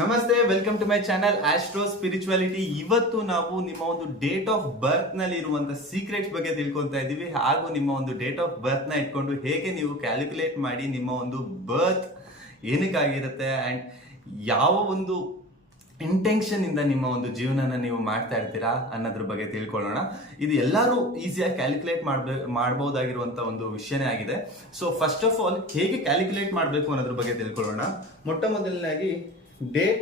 ನಮಸ್ತೆ, welcome to my channel astro spirituality. ಇವತ್ತು ನಾವು ನಿಮ್ಮ ಒಂದು ಡೇಟ್ ಆಫ್ ಬರ್ತ್ ನಲ್ಲಿ ಇರುವಂತಹ ಸೀಕ್ರೆಟ್ಸ್ ಬಗ್ಗೆ ತಿಳ್ಕೊಂತಾ ಇದ್ದೀವಿ. ಹಾಗೂ ನಿಮ್ಮ ಒಂದು ಡೇಟ್ ಆಫ್ ಬರ್ತ್ ನ ಇಟ್ಕೊಂಡು ಹೇಗೆ ನೀವು ಕ್ಯಾಲ್ಕುಲೇಟ್ ಮಾಡಿ ನಿಮ್ಮ ಒಂದು ಬರ್ತ್ ಏನಕ್ಕಾಗಿರುತ್ತೆ ಅಂಡ್ ಯಾವ ಒಂದು ಇಂಟೆನ್ಷನ್ ಇಂದ ನಿಮ್ಮ ಒಂದು ಜೀವನನ ನೀವು ಮಾಡ್ತಾ ಇರ್ತೀರಾ ಅನ್ನೋದ್ರ ಬಗ್ಗೆ ತಿಳ್ಕೊಳ್ಳೋಣ. ಇದು ಎಲ್ಲರೂ ಈಸಿಯಾಗಿ ಕ್ಯಾಲ್ಕುಲೇಟ್ ಮಾಡಬಹುದಾಗಿರುವಂತ ಒಂದು ವಿಷಯನೇ ಆಗಿದೆ. ಸೊ ಫಸ್ಟ್ ಆಫ್ ಆಲ್ ಹೇಗೆ ಕ್ಯಾಲ್ಕುಲೇಟ್ ಮಾಡಬೇಕು ಅನ್ನೋದ್ರ ಬಗ್ಗೆ ತಿಳ್ಕೊಳ್ಳೋಣ. ಮೊಟ್ಟ ಮೊದಲನೇದಾಗಿ ಡೇಟ್,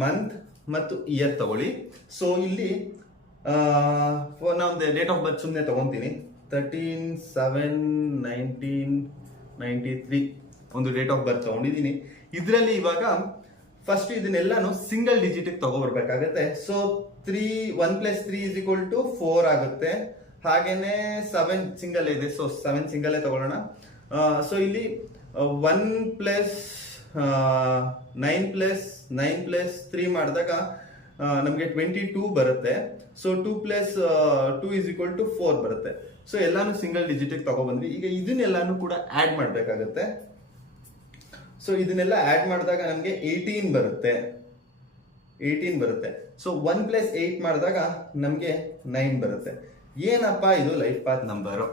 ಮಂತ್ ಮತ್ತು ಇಯರ್ ತಗೊಳ್ಳಿ. ಸೊ ಇಲ್ಲಿ ನಾನು ಡೇಟ್ ಆಫ್ ಬರ್ತ್ ಸುಮ್ಮನೆ ತಗೊಂತೀನಿ. 13/7/1993 ಒಂದು ಡೇಟ್ ಆಫ್ ಬರ್ತ್ ತಗೊಂಡಿದ್ದೀನಿ. ಇದರಲ್ಲಿ ಇವಾಗ ಫಸ್ಟ್ ಇದನ್ನೆಲ್ಲಾನು ಸಿಂಗಲ್ ಡಿಜಿಟ್ ತಗೋಬರ್ಬೇಕಾಗತ್ತೆ. ಸೊ 1 + 3 = 4 ಆಗುತ್ತೆ. ಹಾಗೇನೆ 7 ಸಿಂಗಲ್ ಇದೆ, ಸೊ 7 ಸಿಂಗಲ್ ತಗೊಳ್ಳೋಣ. ಸೊ ಇಲ್ಲಿ 1 + 9 + 9 + 3 ಮಾಡಿದಾಗ ನಮಗೆ 22 ಬರುತ್ತೆ. ಸೊ 2 + 2 = 4 ಬರುತ್ತೆ. ಸೊ ಎಲ್ಲಾನು ಸಿಂಗಲ್ ಡಿಜಿಟ್ ತಗೊಬಂದ್ವಿ. ಈಗ ಇದನ್ನೆಲ್ಲಾನು ಕೂಡ ಆಡ್ ಮಾಡ್ಬೇಕಾಗತ್ತೆ. ಸೊ ಇದನ್ನೆಲ್ಲ ಆಡ್ ಮಾಡಿದಾಗ ನಮಗೆ 18 ಬರುತ್ತೆ. ಸೊ 1 + 8 ಮಾಡಿದಾಗ ನಮಗೆ 9 ಬರುತ್ತೆ. ಏನಪ್ಪಾ ಇದು ಲೈಫ್ ಪಾತ್ ನಂಬರ್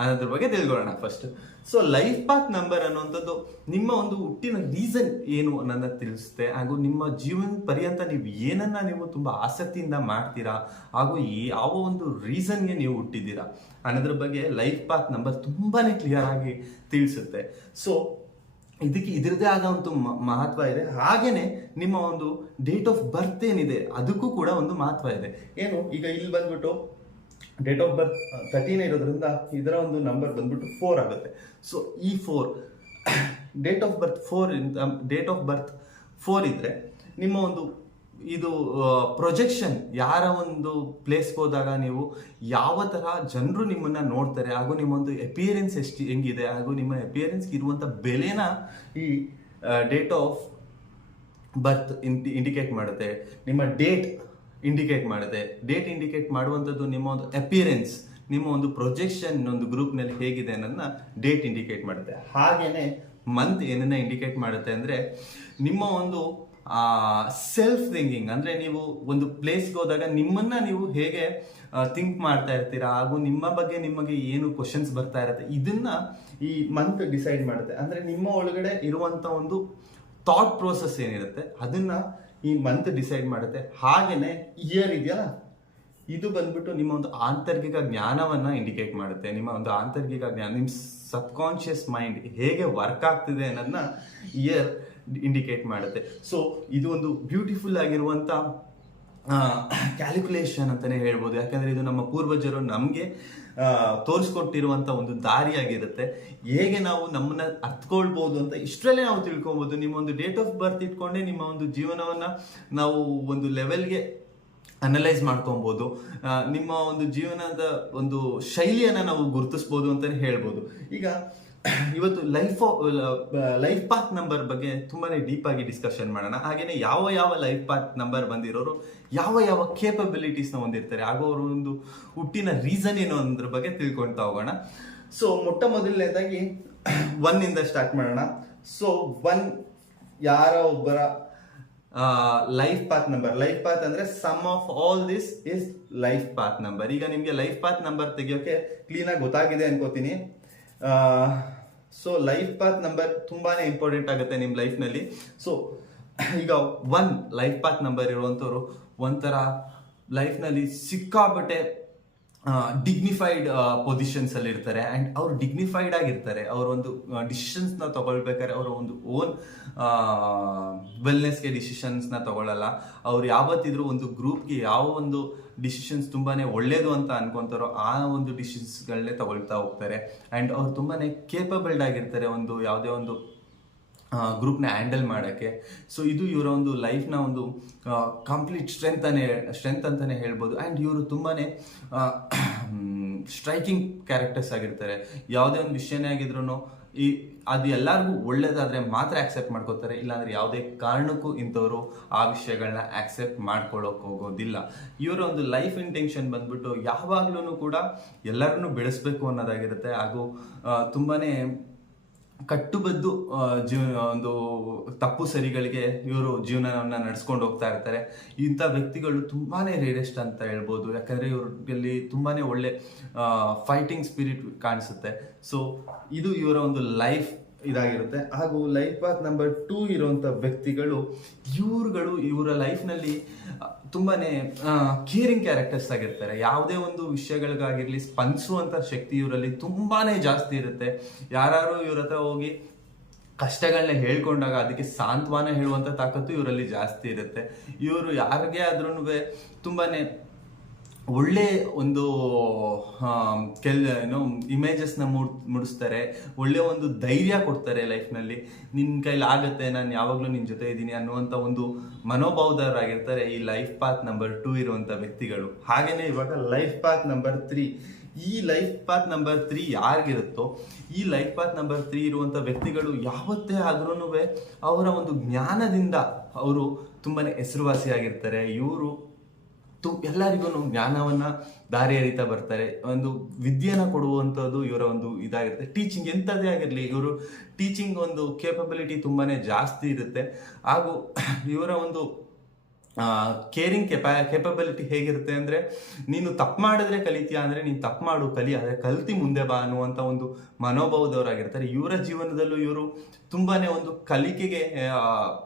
ಅನ್ನೋದ್ರ ಬಗ್ಗೆ ತಿಳ್ಕೊಳ್ಳೋಣ first. So life path number ಅನ್ನುವಂಥದ್ದು ನಿಮ್ಮ ಒಂದು ಹುಟ್ಟಿನ ರೀಸನ್ ಏನು ಅನ್ನೋದನ್ನ ತಿಳಿಸುತ್ತೆ. ಹಾಗೂ ನಿಮ್ಮ ಜೀವನ ಪರ್ಯಂತ ನೀವು ಏನನ್ನ ನೀವು ತುಂಬಾ ಆಸಕ್ತಿಯಿಂದ ಮಾಡ್ತೀರಾ, ಹಾಗೂ ಯಾವ ಒಂದು ರೀಸನ್ಗೆ ನೀವು ಹುಟ್ಟಿದ್ದೀರಾ ಅನ್ನೋದ್ರ ಬಗ್ಗೆ ಲೈಫ್ ಪಾತ್ ನಂಬರ್ ತುಂಬಾನೇ ಕ್ಲಿಯರ್ ಆಗಿ ತಿಳಿಸುತ್ತೆ. ಸೊ ಇದಕ್ಕೆ ಇದರದೇ ಆದ ಒಂದು ಮಹತ್ವ ಇದೆ. ಹಾಗೇನೆ ನಿಮ್ಮ ಒಂದು ಡೇಟ್ ಆಫ್ ಬರ್ತ್ ಏನಿದೆ ಅದಕ್ಕೂ ಕೂಡ ಒಂದು ಮಹತ್ವ ಇದೆ. ಏನು, ಈಗ ಇಲ್ಲಿ ಬಂದ್ಬಿಟ್ಟು ಡೇಟ್ ಆಫ್ ಬರ್ತ್ 13 ಇರೋದ್ರಿಂದ ಇದರ ಒಂದು ನಂಬರ್ ಬಂದ್ಬಿಟ್ಟು 4 ಆಗುತ್ತೆ. ಸೊ ಈ 4 ಡೇಟ್ ಆಫ್ ಬರ್ತ್ 4 ಇದ್ರೆ ನಿಮ್ಮ ಒಂದು ಇದು ಪ್ರೊಜೆಕ್ಷನ್, ಯಾರ ಒಂದು ಪ್ಲೇಸ್ಗೆ ಹೋದಾಗ ನೀವು ಯಾವ ತರ ಜನರು ನಿಮ್ಮನ್ನ ನೋಡ್ತಾರೆ, ಹಾಗೂ ನಿಮ್ಮ ಒಂದು ಅಪಿಯರೆನ್ಸ್ ಹೆಂಗಿದೆ, ಹಾಗೂ ನಿಮ್ಮ ಅಪಿಯರೆನ್ಸ್ಗೆ ಇರುವಂತ ಬೆಲೆನ ಈ ಡೇಟ್ ಆಫ್ ಬರ್ತ್ ಇಂಡಿಕೇಟ್ ಮಾಡುತ್ತೆ. ನಿಮ್ಮ ಡೇಟ್ ಇಂಡಿಕೇಟ್ ಮಾಡುತ್ತೆ. ಡೇಟ್ ಇಂಡಿಕೇಟ್ ಮಾಡುವಂಥದ್ದು ನಿಮ್ಮ ಒಂದು ಅಪಿಯರೆನ್ಸ್, ನಿಮ್ಮ ಒಂದು ಪ್ರೊಜೆಕ್ಷನ್ ಒಂದು ಗ್ರೂಪ್ನಲ್ಲಿ ಹೇಗಿದೆ ಅನ್ನೋದನ್ನ ಡೇಟ್ ಇಂಡಿಕೇಟ್ ಮಾಡುತ್ತೆ. ಹಾಗೇನೆ ಮಂತ್ ಏನನ್ನ ಇಂಡಿಕೇಟ್ ಮಾಡುತ್ತೆ ಅಂದ್ರೆ ನಿಮ್ಮ ಒಂದು ಸೆಲ್ಫ್ ಥಿಂಕಿಂಗ್, ಅಂದ್ರೆ ನೀವು ಒಂದು ಪ್ಲೇಸ್ಗೆ ಹೋದಾಗ ನಿಮ್ಮನ್ನ ನೀವು ಹೇಗೆ ಥಿಂಕ್ ಮಾಡ್ತಾ ಇರ್ತೀರಾ, ಹಾಗೂ ನಿಮ್ಮ ಬಗ್ಗೆ ನಿಮಗೆ ಏನು ಕ್ವಶನ್ಸ್ ಬರ್ತಾ ಇರುತ್ತೆ, ಇದನ್ನ ಈ ಮಂತ್ ಡಿಸೈಡ್ ಮಾಡುತ್ತೆ. ಅಂದ್ರೆ ನಿಮ್ಮ ಒಳಗಡೆ ಇರುವಂತ ಒಂದು ಥಾಟ್ ಪ್ರೋಸೆಸ್ ಏನಿರುತ್ತೆ ಅದನ್ನ ಈ ಮಂತ್ ಡಿಸೈಡ್ ಮಾಡುತ್ತೆ. ಹಾಗೇನೆ ಇಯರ್ ಇದೆಯಲ್ಲ, ಇದು ಬಂದ್ಬಿಟ್ಟು ನಿಮ್ಮ ಒಂದು ಆಂತರಿಕ ಜ್ಞಾನವನ್ನ ಇಂಡಿಕೇಟ್ ಮಾಡುತ್ತೆ. ನಿಮ್ಮ ಒಂದು ಆಂತರಿಕ ಜ್ಞಾನ, ನಿಮ್ಮ ಸಬ್ಕಾನ್ಶಿಯಸ್ ಮೈಂಡ್ ಹೇಗೆ ವರ್ಕ್ ಆಗ್ತಿದೆ ಅನ್ನೋದನ್ನ ಇಯರ್ ಇಂಡಿಕೇಟ್ ಮಾಡುತ್ತೆ. ಸೊ ಇದು ಒಂದು ಬ್ಯೂಟಿಫುಲ್ ಆಗಿರುವಂತ ಕ್ಯಾಲ್ಕುಲೇಷನ್ ಅಂತಾನೆ ಹೇಳ್ಬೋದು. ಯಾಕಂದ್ರೆ ಇದು ನಮ್ಮ ಪೂರ್ವಜರು ನಮ್ಗೆ ತೋರಿಸ್ಕೊಟ್ಟಿರುವಂತ ಒಂದು ದಾರಿಯಾಗಿರುತ್ತೆ. ಹೇಗೆ ನಾವು ನಮ್ಮನ್ನ ಅರ್ಥಕೊಳ್ಬಹುದು ಅಂತ ಇಷ್ಟರಲ್ಲೇ ನಾವು ತಿಳ್ಕೊಬಹುದು. ನಿಮ್ಮ ಒಂದು ಡೇಟ್ ಆಫ್ ಬರ್ತ್ ಇಟ್ಕೊಂಡೆ ನಿಮ್ಮ ಒಂದು ಜೀವನವನ್ನ ನಾವು ಒಂದು ಲೆವೆಲ್ಗೆ ಅನಲೈಸ್ ಮಾಡ್ಕೊಬಹುದು. ನಿಮ್ಮ ಒಂದು ಜೀವನದ ಒಂದು ಶೈಲಿಯನ್ನ ನಾವು ಗುರುತಿಸ್ಬೋದು ಅಂತಾನೆ ಹೇಳ್ಬೋದು. ಈಗ ಇವತ್ತು ಲೈಫ್ ಪಾತ್ ನಂಬರ್ ಬಗ್ಗೆ ತುಂಬಾನೇ ಡೀಪ್ ಆಗಿ ಡಿಸ್ಕಷನ್ ಮಾಡೋಣ. ಹಾಗೇನೆ ಯಾವ ಲೈಫ್ ಪಾತ್ ನಂಬರ್ ಬಂದಿರೋರು ಯಾವ ಕೇಪಬಿಲಿಟೀಸ್ ನ ಹೊಂದಿರ್ತಾರೆ, ಹಾಗೂ ಅವರು ಒಂದು ಹುಟ್ಟಿನ ರೀಸನ್ ಏನು ಅನ್ನೋದ್ರ ಬಗ್ಗೆ ತಿಳ್ಕೊಳ್ತಾ ಹೋಗೋಣ. ಸೊ ಮೊಟ್ಟ ಮೊದಲನೇದಾಗಿ 1 ಇಂದ ಸ್ಟಾರ್ಟ್ ಮಾಡೋಣ. ಸೊ 1 ಯಾರ ಒಬ್ಬರ life path number. Life path ಅಂದ್ರೆ sum of all this is life path number. ಈಗ ನಿಮ್ಗೆ ಲೈಫ್ ಪಾತ್ ನಂಬರ್ ತೆಗಿಯೋಕೆ ಕ್ಲೀನ್ ಆಗಿ ಗೊತ್ತಾಗಿದೆ ಅನ್ಕೋತೀನಿ. ಸೊ ಲೈಫ್ ಪಾತ್ ನಂಬರ್ ತುಂಬಾನೇ ಇಂಪಾರ್ಟೆಂಟ್ ಆಗುತ್ತೆ ನಿಮ್ ಲೈಫ್ ನಲ್ಲಿ. ಸೊ ಈಗ 1 ಲೈಫ್ ಪಾತ್ ನಂಬರ್ ಇರುವಂತವ್ರು ಒಂಥರ ಲೈಫ್ ನಲ್ಲಿ ಸಿಕ್ಕಾಬಟ್ಟೆ ಡಿಗ್ನಿಫೈಡ್ ಪೊಸಿಷನ್ಸ್ ಅಲ್ಲಿ ಇರ್ತಾರೆ. ಅಂಡ್ ಅವ್ರು ಡಿಗ್ನಿಫೈಡ್ ಆಗಿರ್ತಾರೆ. ಅವ್ರ ಒಂದು ಡಿಸಿಷನ್ಸ್ ನ ತಗೊಳ್ಬೇಕಾದ್ರೆ ಅವರ ಒಂದು ಓನ್ ವೆಲ್ನೆಸ್ಗೆ ಡಿಸಿಷನ್ಸ್ ನ ತಗೊಳ್ಳಲ್ಲ. ಅವ್ರು ಯಾವತ್ತಿದ್ರು ಒಂದು ಗ್ರೂಪ್ಗೆ ಯಾವ ಒಂದು ಡಿಸಿಷನ್ಸ್ ತುಂಬಾನೇ ಒಳ್ಳೇದು ಅಂತ ಅನ್ಕೊಂತಾರೋ ಆ ಒಂದು ಡಿಸಿಷನ್ಸ್ಗಳನ್ನೇ ತಗೊಳ್ತಾ ಹೋಗ್ತಾರೆ. ಅಂಡ್ ಅವ್ರು ತುಂಬಾನೇ ಕೇಪಬಲ್ಡ್ ಆಗಿರ್ತಾರೆ ಒಂದು ಯಾವುದೇ ಒಂದು ಗ್ರೂಪ್ನ ಹ್ಯಾಂಡಲ್ ಮಾಡೋಕ್ಕೆ. ಸೊ ಇದು ಇವರ ಒಂದು ಲೈಫ್ನ ಒಂದು ಕಂಪ್ಲೀಟ್ ಸ್ಟ್ರೆಂತ್ ಅಂತಾನೆ ಹೇಳ್ಬೋದು. ಆ್ಯಂಡ್ ಇವರು ತುಂಬಾನೇ ಸ್ಟ್ರೈಕಿಂಗ್ ಕ್ಯಾರೆಕ್ಟರ್ಸ್ ಆಗಿರ್ತಾರೆ. ಯಾವುದೇ ಒಂದು ವಿಷಯನೇ ಆಗಿದ್ರು ಅದು ಎಲ್ಲರಿಗೂ ಒಳ್ಳೇದಾದ್ರೆ ಮಾತ್ರ ಆಕ್ಸೆಪ್ಟ್ ಮಾಡ್ಕೋತಾರೆ. ಇಲ್ಲಾಂದ್ರೆ ಯಾವುದೇ ಕಾರಣಕ್ಕೂ ಇಂಥವ್ರು ಆ ವಿಷಯಗಳನ್ನ ಆಕ್ಸೆಪ್ಟ್ ಮಾಡ್ಕೊಳ್ಳೋಕೆ ಹೋಗೋದಿಲ್ಲ. ಇವರ ಒಂದು ಲೈಫ್ ಇಂಟೆನ್ಷನ್ ಬಂದ್ಬಿಟ್ಟು ಯಾವಾಗ್ಲೂ ಕೂಡ ಎಲ್ಲರನ್ನು ಬೆಳೆಸ್ಬೇಕು ಅನ್ನೋದಾಗಿರುತ್ತೆ. ಹಾಗೂ ತುಂಬಾನೇ ಕಟ್ಟುಬದ್ದು ಜೀವನ ಒಂದು ತಪ್ಪು ಸರಿಗಳಿಗೆ ಇವರು ಜೀವನವನ್ನ ನಡೆಸ್ಕೊಂಡು ಹೋಗ್ತಾ ಇರ್ತಾರೆ. ಇಂಥ ವ್ಯಕ್ತಿಗಳು ತುಂಬಾನೇ ರೇರೆಸ್ಟ್ ಅಂತ ಹೇಳ್ಬೋದು, ಯಾಕಂದ್ರೆ ಇವ್ರಲ್ಲಿ ತುಂಬಾನೇ ಒಳ್ಳೆ ಫೈಟಿಂಗ್ ಸ್ಪಿರಿಟ್ ಕಾಣಿಸುತ್ತೆ. ಸೊ ಇದು ಇವರ ಒಂದು ಲೈಫ್ ಇದಾಗಿರುತ್ತೆ. ಹಾಗೂ ಲೈಫ್ ಪಾತ್ ನಂಬರ್ 2 ಇರುವಂತ ವ್ಯಕ್ತಿಗಳು ಇವರ ಲೈಫ್ನಲ್ಲಿ ತುಂಬಾನೇ ಕೇರಿಂಗ್ ಕ್ಯಾರೆಕ್ಟರ್ಸ್ ಆಗಿರ್ತಾರೆ. ಯಾವುದೇ ಒಂದು ವಿಷಯಗಳಿಗಾಗಿರ್ಲಿ ಸ್ಪಂದಿಸುವಂತ ಶಕ್ತಿ ಇವರಲ್ಲಿ ತುಂಬಾನೇ ಜಾಸ್ತಿ ಇರುತ್ತೆ. ಯಾರು ಇವ್ರ ಹತ್ರ ಹೋಗಿ ಕಷ್ಟಗಳನ್ನ ಹೇಳ್ಕೊಂಡಾಗ ಅದಕ್ಕೆ ಸಾಂತ್ವನ ಹೇಳುವಂತ ತಾಕತ್ತು ಇವರಲ್ಲಿ ಜಾಸ್ತಿ ಇರುತ್ತೆ. ಇವರು ಯಾರಿಗೆ ಆದ್ರೂ ತುಂಬಾನೇ ಒಳ್ಳೆ ಒಂದು ಇಮೇಜಸ್ನ ಮೂಡಿಸ್ತಾರೆ, ಒಳ್ಳೆ ಒಂದು ಧೈರ್ಯ ಕೊಡ್ತಾರೆ ಲೈಫ್ನಲ್ಲಿ. ನಿನ್ನ ಕೈಲಿ ಆಗತ್ತೆ, ನಾನು ಯಾವಾಗಲೂ ನಿನ್ನ ಜೊತೆ ಇದ್ದೀನಿ ಅನ್ನುವಂಥ ಒಂದು ಮನೋಭಾವದವರಾಗಿರ್ತಾರೆ ಈ ಲೈಫ್ ಪಾತ್ ನಂಬರ್ 2 ಇರುವಂಥ ವ್ಯಕ್ತಿಗಳು. ಹಾಗೇನೆ ಇವಾಗ ಲೈಫ್ ಪಾತ್ ನಂಬರ್ 3. ಈ ಲೈಫ್ ಪಾತ್ ನಂಬರ್ 3 ಯಾರಿಗಿರುತ್ತೋ, ಈ ಲೈಫ್ ಪಾತ್ ನಂಬರ್ 3 ಇರುವಂಥ ವ್ಯಕ್ತಿಗಳು ಯಾವತ್ತೇ ಆದ್ರೂ ಅವರ ಒಂದು ಜ್ಞಾನದಿಂದ ಅವರು ತುಂಬಾನೇ ಹೆಸರುವಾಸಿಯಾಗಿರ್ತಾರೆ. ಇವರು ಎಲ್ಲರಿಗೂ ಜ್ಞಾನವನ್ನ ದಾರಿ ಎರಿತಾ ಬರ್ತಾರೆ. ಒಂದು ವಿದ್ಯೆನ ಕೊಡುವಂಥದ್ದು ಇವರ ಒಂದು ಇದಾಗಿರುತ್ತೆ. ಟೀಚಿಂಗ್ ಎಂಥದ್ದೇ ಆಗಿರಲಿ, ಇವರು ಟೀಚಿಂಗ್ ಒಂದು ಕೇಪಬಿಲಿಟಿ ತುಂಬಾನೇ ಜಾಸ್ತಿ ಇರುತ್ತೆ. ಹಾಗೂ ಇವರ ಒಂದು ಕೇರಿಂಗ್ ಕೇಪಬಿಲಿಟಿ ಹೇಗಿರುತ್ತೆ ಅಂದ್ರೆ, ನೀನು ತಪ್ಪು ಮಾಡಿದ್ರೆ ಕಲಿತೀಯ ಅಂದ್ರೆ ನೀನು ತಪ್ಪು ಮಾಡು, ಕಲಿ, ಆದರೆ ಕಲ್ತಿ ಮುಂದೆ ಬಾ ಅನ್ನುವಂಥ ಒಂದು ಮನೋಭಾವದವರಾಗಿರ್ತಾರೆ. ಇವರ ಜೀವನದಲ್ಲೂ ಇವರು ತುಂಬಾನೇ ಒಂದು ಕಲಿಕೆಗೆ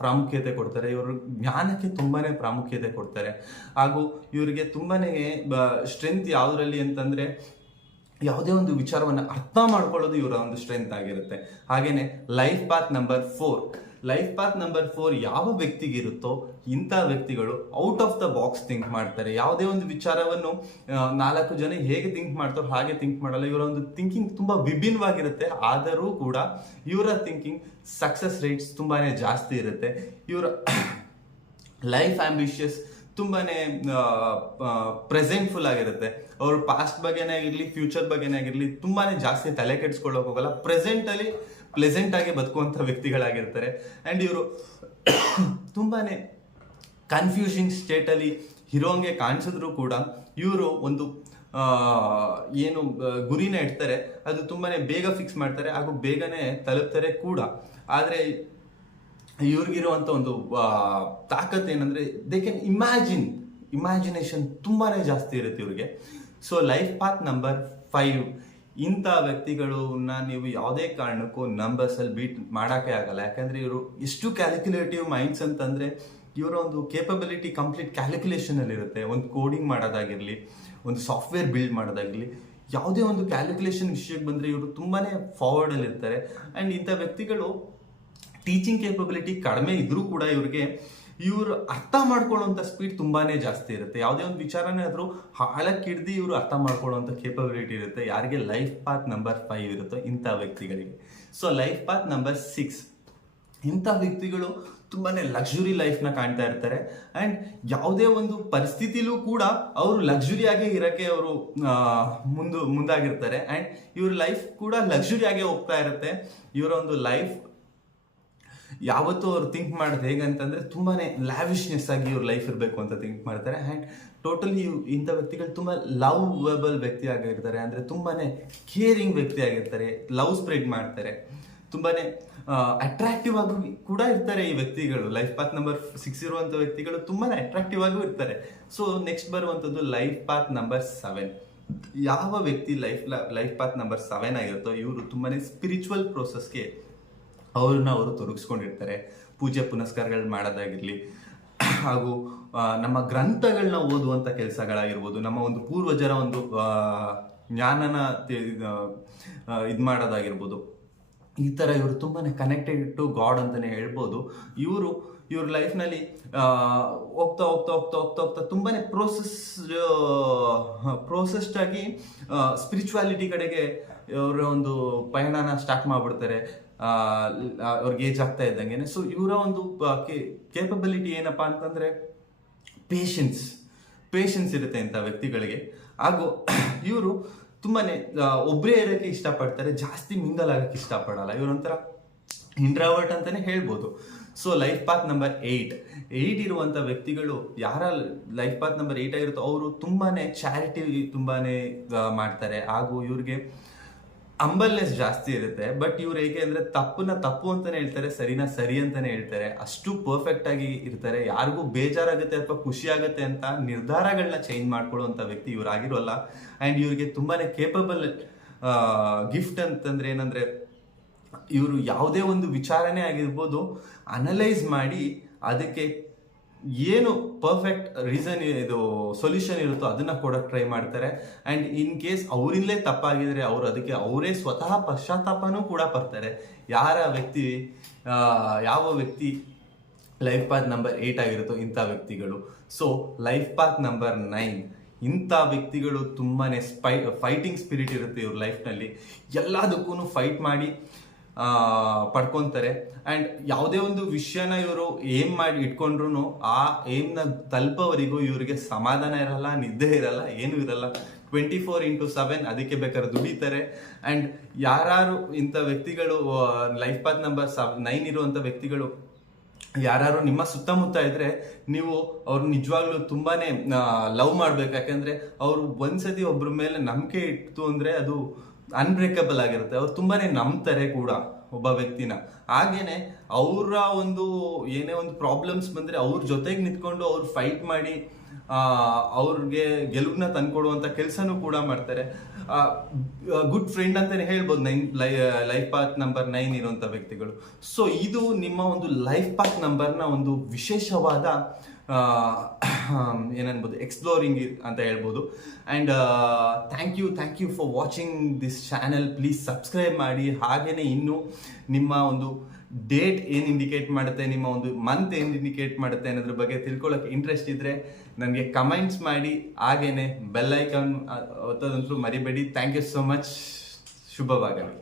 ಪ್ರಾಮುಖ್ಯತೆ ಕೊಡ್ತಾರೆ. ಇವರು ಜ್ಞಾನಕ್ಕೆ ತುಂಬಾನೇ ಪ್ರಾಮುಖ್ಯತೆ ಕೊಡ್ತಾರೆ. ಹಾಗೂ ಇವರಿಗೆ ತುಂಬಾನೇ ಸ್ಟ್ರೆಂತ್ ಯಾವುದರಲ್ಲಿ ಅಂತಂದ್ರೆ, ಯಾವುದೇ ಒಂದು ವಿಚಾರವನ್ನು ಅರ್ಥ ಮಾಡ್ಕೊಳ್ಳೋದು ಇವರ ಒಂದು ಸ್ಟ್ರೆಂತ್ ಆಗಿರುತ್ತೆ. ಹಾಗೇನೆ ಲೈಫ್ ಪಾತ್ ನಂಬರ್ 4 ಯಾವ ವ್ಯಕ್ತಿಗಿರುತ್ತೋ ಇಂಥ ವ್ಯಕ್ತಿಗಳು out of the box think ಮಾಡ್ತಾರೆ. ಯಾವುದೇ ಒಂದು ವಿಚಾರವನ್ನು 4 ಜನ ಹೇಗೆ ಥಿಂಕ್ ಮಾಡ್ತಾರೋ ಹಾಗೆ ಥಿಂಕ್ ಮಾಡಲ್ಲ. ಇವರ ಒಂದು ಥಿಂಕಿಂಗ್ ತುಂಬಾ ವಿಭಿನ್ನವಾಗಿರುತ್ತೆ. ಆದರೂ ಕೂಡ ಇವರ ಥಿಂಕಿಂಗ್ ಸಕ್ಸಸ್ ರೇಟ್ಸ್ ತುಂಬಾನೇ ಜಾಸ್ತಿ ಇರುತ್ತೆ. ಇವರ ಲೈಫ್ ಆಂಬಿಷಿಯಸ್, ತುಂಬಾನೇ ಪ್ರೆಸೆಂಟ್ಫುಲ್ ಆಗಿರುತ್ತೆ. ಅವರು ಪಾಸ್ಟ್ ಬಗ್ಗೆನೇ ಆಗಿರ್ಲಿ, ಫ್ಯೂಚರ್ ಬಗ್ಗೆನೇ ಆಗಿರ್ಲಿ ತುಂಬಾನೇ ಜಾಸ್ತಿ ತಲೆ ಕೆಡಿಸ್ಕೊಳ್ಳೋಕೆ ಹೋಗಲ್ಲ. ಪ್ರೆಸೆಂಟ್ ಅಲ್ಲಿ ಪ್ಲೆಸೆಂಟ್ ಆಗಿ ಬದುಕುವಂತ ವ್ಯಕ್ತಿಗಳಾಗಿರ್ತಾರೆ. ಅಂಡ್ ಇವರು ತುಂಬಾನೇ ಕನ್ಫ್ಯೂಷಿಂಗ್ ಸ್ಟೇಟ್ ಅಲ್ಲಿ ಹೀರೋಂಗೆ ಕಾಣಿಸಿದ್ರು ಕೂಡ ಇವರು ಒಂದು ಏನು ಗುರಿನ ಇಡ್ತಾರೆ ಅದು ತುಂಬಾನೇ ಬೇಗ ಫಿಕ್ಸ್ ಮಾಡ್ತಾರೆ, ಹಾಗೂ ಬೇಗನೆ ತಲುಪ್ತಾರೆ ಕೂಡ. ಆದ್ರೆ ಇವ್ರಿಗಿರುವಂತ ಒಂದು ತಾಕತ್ ಏನಂದ್ರೆ, ದೇ ಕ್ಯಾನ್ ಇಮ್ಯಾಜಿನೇಷನ್ ತುಂಬಾನೇ ಜಾಸ್ತಿ ಇರುತ್ತೆ ಇವ್ರಿಗೆ. ಸೊ ಲೈಫ್ ಪಾತ್ ನಂಬರ್ 5, ಇಂಥ ವ್ಯಕ್ತಿಗಳನ್ನ ನೀವು ಯಾವುದೇ ಕಾರಣಕ್ಕೂ ನಂಬರ್ಸ್ ಅಲ್ಲಿ ಬೀಟ್ ಮಾಡೋಕೆ ಆಗಲ್ಲ. ಯಾಕಂದ್ರೆ ಇವರು ಎಷ್ಟು ಕ್ಯಾಲ್ಕುಲೇಟಿವ್ ಮೈಂಡ್ಸ್ ಅಂತಂದ್ರೆ, ಇವರ ಒಂದು ಕೇಪಬಿಲಿಟಿ ಕಂಪ್ಲೀಟ್ ಕ್ಯಾಲ್ಕುಲೇಷನ್ ಅಲ್ಲಿ ಇರುತ್ತೆ. ಒಂದು ಕೋಡಿಂಗ್ ಮಾಡೋದಾಗಿರ್ಲಿ, ಒಂದು ಸಾಫ್ಟ್ವೇರ್ ಬಿಲ್ಡ್ ಮಾಡೋದಾಗಿರ್ಲಿ, ಯಾವುದೇ ಒಂದು ಕ್ಯಾಲ್ಕುಲೇಷನ್ ವಿಷಯಕ್ಕೆ ಬಂದ್ರೆ ಇವರು ತುಂಬಾನೇ ಫಾರ್ವರ್ಡ್ ಅಲ್ಲಿ ಇರ್ತಾರೆ. ಅಂಡ್ ಇಂಥ ವ್ಯಕ್ತಿಗಳು ಟೀಚಿಂಗ್ ಕೇಪಬಿಲಿಟಿ ಕಡಿಮೆ ಇದ್ರೂ ಕೂಡ ಇವರು ಅರ್ಥ ಮಾಡ್ಕೊಳ್ಳುವಂಥ ಸ್ಪೀಡ್ ತುಂಬಾನೇ ಜಾಸ್ತಿ ಇರುತ್ತೆ. ಯಾವುದೇ ಒಂದು ವಿಚಾರನೇ ಆದ್ರೂ ಹಾಳಕ್ಕೆ ಹಿಡ್ದು ಇವರು ಅರ್ಥ ಮಾಡ್ಕೊಳ್ಳುವಂಥ ಕೇಪಬಿಲಿಟಿ ಇರುತ್ತೆ ಯಾರಿಗೆ ಲೈಫ್ ಪಾತ್ ನಂಬರ್ 5 ಇರುತ್ತೋ ಇಂಥ ವ್ಯಕ್ತಿಗಳಿಗೆ. ಸೊ ಲೈಫ್ ಪಾತ್ ನಂಬರ್ 6, ಇಂಥ ವ್ಯಕ್ತಿಗಳು ತುಂಬಾನೇ ಲಕ್ಸುರಿ ಲೈಫ್ನ ಕಾಣ್ತಾ ಇರ್ತಾರೆ. ಅಂಡ್ ಯಾವುದೇ ಒಂದು ಪರಿಸ್ಥಿತಿಲೂ ಕೂಡ ಅವರು ಲಕ್ಸುರಿಯಾಗಿ ಇರಕ್ಕೆ ಅವರು ಮುಂದಾಗಿರ್ತಾರೆ. ಅಂಡ್ ಇವ್ರ ಲೈಫ್ ಕೂಡ ಲಕ್ಸುರಿಯಾಗಿ ಹೋಗ್ತಾ ಇರುತ್ತೆ. ಇವರ ಒಂದು ಲೈಫ್ ಯಾವತ್ತೂ ಅವ್ರು ಥಿಂಕ್ ಮಾಡೋದು ಹೇಗಂತಂದ್ರೆ, ತುಂಬಾನೇ ಲ್ಯಾವಿಶ್ನೆಸ್ ಆಗಿ ಇವ್ರ ಲೈಫ್ ಇರಬೇಕು ಅಂತ ಥಿಂಕ್ ಮಾಡ್ತಾರೆ. ಆ್ಯಂಡ್ ಟೋಟಲಿ ಇಂಥ ವ್ಯಕ್ತಿಗಳು ತುಂಬಾ ಲವ್ವೆಬಲ್ ವ್ಯಕ್ತಿ ಆಗಿರ್ತಾರೆ. ಅಂದ್ರೆ ತುಂಬಾನೇ ಕೇರಿಂಗ್ ವ್ಯಕ್ತಿ ಆಗಿರ್ತಾರೆ, ಲವ್ ಸ್ಪ್ರೆಡ್ ಮಾಡ್ತಾರೆ, ತುಂಬಾನೇ ಅಟ್ರಾಕ್ಟಿವ್ ಆಗಿ ಕೂಡ ಇರ್ತಾರೆ ಈ ವ್ಯಕ್ತಿಗಳು. ಲೈಫ್ ಪಾತ್ ನಂಬರ್ 6 ಇರುವಂತ ವ್ಯಕ್ತಿಗಳು ತುಂಬಾನೇ ಅಟ್ರಾಕ್ಟಿವ್ ಆಗೂ ಇರ್ತಾರೆ. ಸೊ ನೆಕ್ಸ್ಟ್ ಬರುವಂತದ್ದು ಲೈಫ್ ಪಾತ್ ನಂಬರ್ 7. ಯಾವ ವ್ಯಕ್ತಿ ಲೈಫ್ ಪಾತ್ ನಂಬರ್ 7 ಆಗಿರುತ್ತೋ ಇವರು ತುಂಬಾನೇ ಸ್ಪಿರಿಚುವಲ್ ಪ್ರೋಸೆಸ್ಗೆ ಅವರು ತೊಡಗಿಸ್ಕೊಂಡಿರ್ತಾರೆ. ಪೂಜೆ ಪುನಸ್ಕಾರಗಳು ಮಾಡೋದಾಗಿರ್ಲಿ, ಹಾಗೂ ನಮ್ಮ ಗ್ರಂಥಗಳನ್ನ ಓದುವಂಥ ಕೆಲಸಗಳಾಗಿರ್ಬೋದು, ನಮ್ಮ ಒಂದು ಪೂರ್ವಜರ ಒಂದು ಜ್ಞಾನನ ಇದು ಮಾಡೋದಾಗಿರ್ಬೋದು, ಈ ಥರ ಇವರು ತುಂಬಾನೇ ಕನೆಕ್ಟೆಡ್ ಟು ಗಾಡ್ ಅಂತಲೇ ಹೇಳ್ಬೋದು. ಇವ್ರ ಲೈಫ್ನಲ್ಲಿ ಹೋಗ್ತಾ ಹೋಗ್ತಾ ಹೋಗ್ತಾ ಹೋಗ್ತಾ ಹೋಗ್ತಾ ತುಂಬಾನೇ ಪ್ರೋಸೆಸ್ಡ್ ಆಗಿ ಸ್ಪಿರಿಚುವಾಲಿಟಿ ಕಡೆಗೆ ಇವರ ಒಂದು ಪಯಣನ ಸ್ಟಾರ್ಟ್ ಮಾಡ್ಬಿಡ್ತಾರೆ ಅವ್ರಿಗೆ ಏಜ್ ಆಗ್ತಾ ಇದ್ದಂಗೆ. ಸೊ ಇವರ ಒಂದು ಕೇಪಬಿಲಿಟಿ ಏನಪ್ಪಾ ಅಂತಂದ್ರೆ ಪೇಷನ್ಸ್ ಇರುತ್ತೆ ಇಂಥ ವ್ಯಕ್ತಿಗಳಿಗೆ. ಹಾಗೂ ಇವರು ತುಂಬಾನೇ ಒಬ್ಬರೇ ಇರೋಕ್ಕೆ ಇಷ್ಟಪಡ್ತಾರೆ, ಜಾಸ್ತಿ ಮಿಂಗಲ್ ಆಗಕ್ಕೆ ಇಷ್ಟಪಡಲ್ಲ. ಇವರೊಂಥರ ಇಂಟ್ರಾವರ್ಟ್ ಅಂತಾನೆ ಹೇಳ್ಬೋದು. ಸೊ ಲೈಫ್ ಪಾತ್ ನಂಬರ್ 8 ಇರುವಂತ ವ್ಯಕ್ತಿಗಳು, ಯಾರ ಲೈಫ್ ಪಾತ್ ನಂಬರ್ 8 ಆಗಿರುತ್ತೋ ಅವರು ತುಂಬಾನೇ ಚಾರಿಟಿ ತುಂಬಾನೇ ಮಾಡ್ತಾರೆ. ಹಾಗೂ ಇವ್ರಿಗೆ ಅಂಬಲ್ನೆಸ್ ಜಾಸ್ತಿ ಇರುತ್ತೆ. ಬಟ್ ಇವ್ರು ಹೇಗೆ ಅಂದ್ರೆ ತಪ್ಪನ್ನ ತಪ್ಪು ಅಂತಾನೆ ಹೇಳ್ತಾರೆ, ಸರಿನಾ ಸರಿ ಅಂತಾನೆ ಹೇಳ್ತಾರೆ. ಅಷ್ಟು ಪರ್ಫೆಕ್ಟ್ ಆಗಿ ಇರ್ತಾರೆ. ಯಾರಿಗೂ ಬೇಜಾರಾಗುತ್ತೆ ಅಥವಾ ಖುಷಿ ಆಗುತ್ತೆ ಅಂತ ನಿರ್ಧಾರಗಳನ್ನ ಚೇಂಜ್ ಮಾಡ್ಕೊಳ್ಳುವಂತ ವ್ಯಕ್ತಿ ಇವ್ರಾಗಿರೋಲ್ಲ. ಅಂಡ್ ಇವ್ರಿಗೆ ತುಂಬಾನೇ ಕೇಪಬಲ್ ಗಿಫ್ಟ್ ಅಂತಂದ್ರೆ ಏನಂದ್ರೆ, ಇವರು ಯಾವುದೇ ಒಂದು ವಿಚಾರನೇ ಆಗಿರ್ಬೋದು ಅನಲೈಸ್ ಮಾಡಿ ಅದಕ್ಕೆ ಏನು ಪರ್ಫೆಕ್ಟ್ ರೀಸನ್ ಇದು ಸೊಲ್ಯೂಷನ್ ಇರುತ್ತೋ ಅದನ್ನ ಕೊಡಕ್ಕೆ ಟ್ರೈ ಮಾಡ್ತಾರೆ. ಅಂಡ್ ಇನ್ ಕೇಸ್ ಅವರಿಂದಲೇ ತಪ್ಪಾಗಿದ್ರೆ ಅವರು ಅದಕ್ಕೆ ಅವರೇ ಸ್ವತಃ ಪಶ್ಚಾತ್ತಾಪನೂ ಕೂಡ ಪಡ್ತಾರೆ. ಯಾವ ವ್ಯಕ್ತಿ ಲೈಫ್ ಪಾತ್ ನಂಬರ್ 8 ಆಗಿರುತ್ತೋ ಇಂಥ ವ್ಯಕ್ತಿಗಳು. ಸೊ ಲೈಫ್ ಪಾತ್ ನಂಬರ್ 9 ಇಂಥ ವ್ಯಕ್ತಿಗಳು ತುಂಬಾನೇ ಫೈಟಿಂಗ್ ಸ್ಪಿರಿಟ್ ಇರುತ್ತೆ ಇವ್ರ ಲೈಫ್ನಲ್ಲಿ. ಎಲ್ಲದಕ್ಕೂ ಫೈಟ್ ಮಾಡಿ ಪಡ್ಕೊಂತಾರೆ. ಅಂಡ್ ಯಾವುದೇ ಒಂದು ವಿಷಯನ ಇವರು ಏಮ್ ಮಾಡಿ ಇಟ್ಕೊಂಡ್ರು ಆ ಏಮ್ನ ತಲುಪೋವರೆಗೂ ಇವ್ರಿಗೆ ಸಮಾಧಾನ ಇರಲ್ಲ, ನಿದ್ದೆ ಇರಲ್ಲ, ಏನೂ ಇರಲ್ಲ. 24/7 ಅದಕ್ಕೆ ಬೇಕಾದ್ರೆ ದುಡಿತಾರೆ. ಅಂಡ್ ಯಾರು ಇಂಥ ವ್ಯಕ್ತಿಗಳು ಲೈಫ್ ಪಾತ್ ನಂಬರ್ 9 ಇರುವಂಥ ವ್ಯಕ್ತಿಗಳು ಯಾರು ನಿಮ್ಮ ಸುತ್ತಮುತ್ತ ಇದ್ರೆ ನೀವು ಅವ್ರು ನಿಜವಾಗ್ಲೂ ತುಂಬಾನೇ ಲವ್ ಮಾಡ್ಬೇಕು. ಯಾಕಂದ್ರೆ ಅವ್ರು ಒಂದ್ಸತಿ ಒಬ್ರ ಮೇಲೆ ನಂಬಿಕೆ ಇಟ್ಟು ಅಂದ್ರೆ ಅದು ಅನ್ಬ್ರೇಕಬಲ್ ಆಗಿರುತ್ತೆ. ಅವ್ರು ತುಂಬಾನೇ ನಂಬ್ತಾರೆ ಕೂಡ ಒಬ್ಬ ವ್ಯಕ್ತಿನ. ಹಾಗೇನೆ ಅವರ ಒಂದು ಏನೇ ಒಂದು ಪ್ರಾಬ್ಲಮ್ಸ್ ಬಂದ್ರೆ ಅವ್ರ ಜೊತೆಗೆ ನಿಂತ್ಕೊಂಡು ಅವ್ರು ಫೈಟ್ ಮಾಡಿ ಅವ್ರಿಗೆ ಗೆಲುವನ್ನ ತಂದ್ಕೊಡುವಂತ ಕೆಲಸನೂ ಕೂಡ ಮಾಡ್ತಾರೆ. ಗುಡ್ ಫ್ರೆಂಡ್ ಅಂತಾನೆ ಹೇಳ್ಬೋದು ಲೈಫ್ ಪಾತ್ ನಂಬರ್ 9 ಇರುವಂತ ವ್ಯಕ್ತಿಗಳು. ಸೊ ಇದು ನಿಮ್ಮ ಒಂದು ಲೈಫ್ ಪಾತ್ ನಂಬರ್ನ ಒಂದು ವಿಶೇಷವಾದ ಏನನ್ಬೋದು ಎಕ್ಸ್ಪ್ಲೋರಿಂಗ್ ಅಂತ ಹೇಳ್ಬೋದು. And thank you for watching this channel. Please subscribe ಮಾಡಿ. ಹಾಗೇನೆ ಇನ್ನು ನಿಮ್ಮ ಒಂದು ಡೇಟ್ ಏನು ಇಂಡಿಕೇಟ್ ಮಾಡುತ್ತೆ, ನಿಮ್ಮ ಒಂದು ಮಂತ್ ಏನು ಇಂಡಿಕೇಟ್ ಮಾಡುತ್ತೆ ಅನ್ನೋದ್ರ ಬಗ್ಗೆ ತಿಳ್ಕೊಳ್ಳೋಕೆ ಇಂಟ್ರೆಸ್ಟ್ ಇದ್ರೆ ನನಗೆ ಕಮೆಂಟ್ಸ್ ಮಾಡಿ. ಹಾಗೇನೆ ಬೆಲ್ ಐಕಾನ್ ಒತ್ತೋದಂತೂ ಮರಿಬೇಡಿ. Thank you so much. ಶುಭವಾಗಲಿ.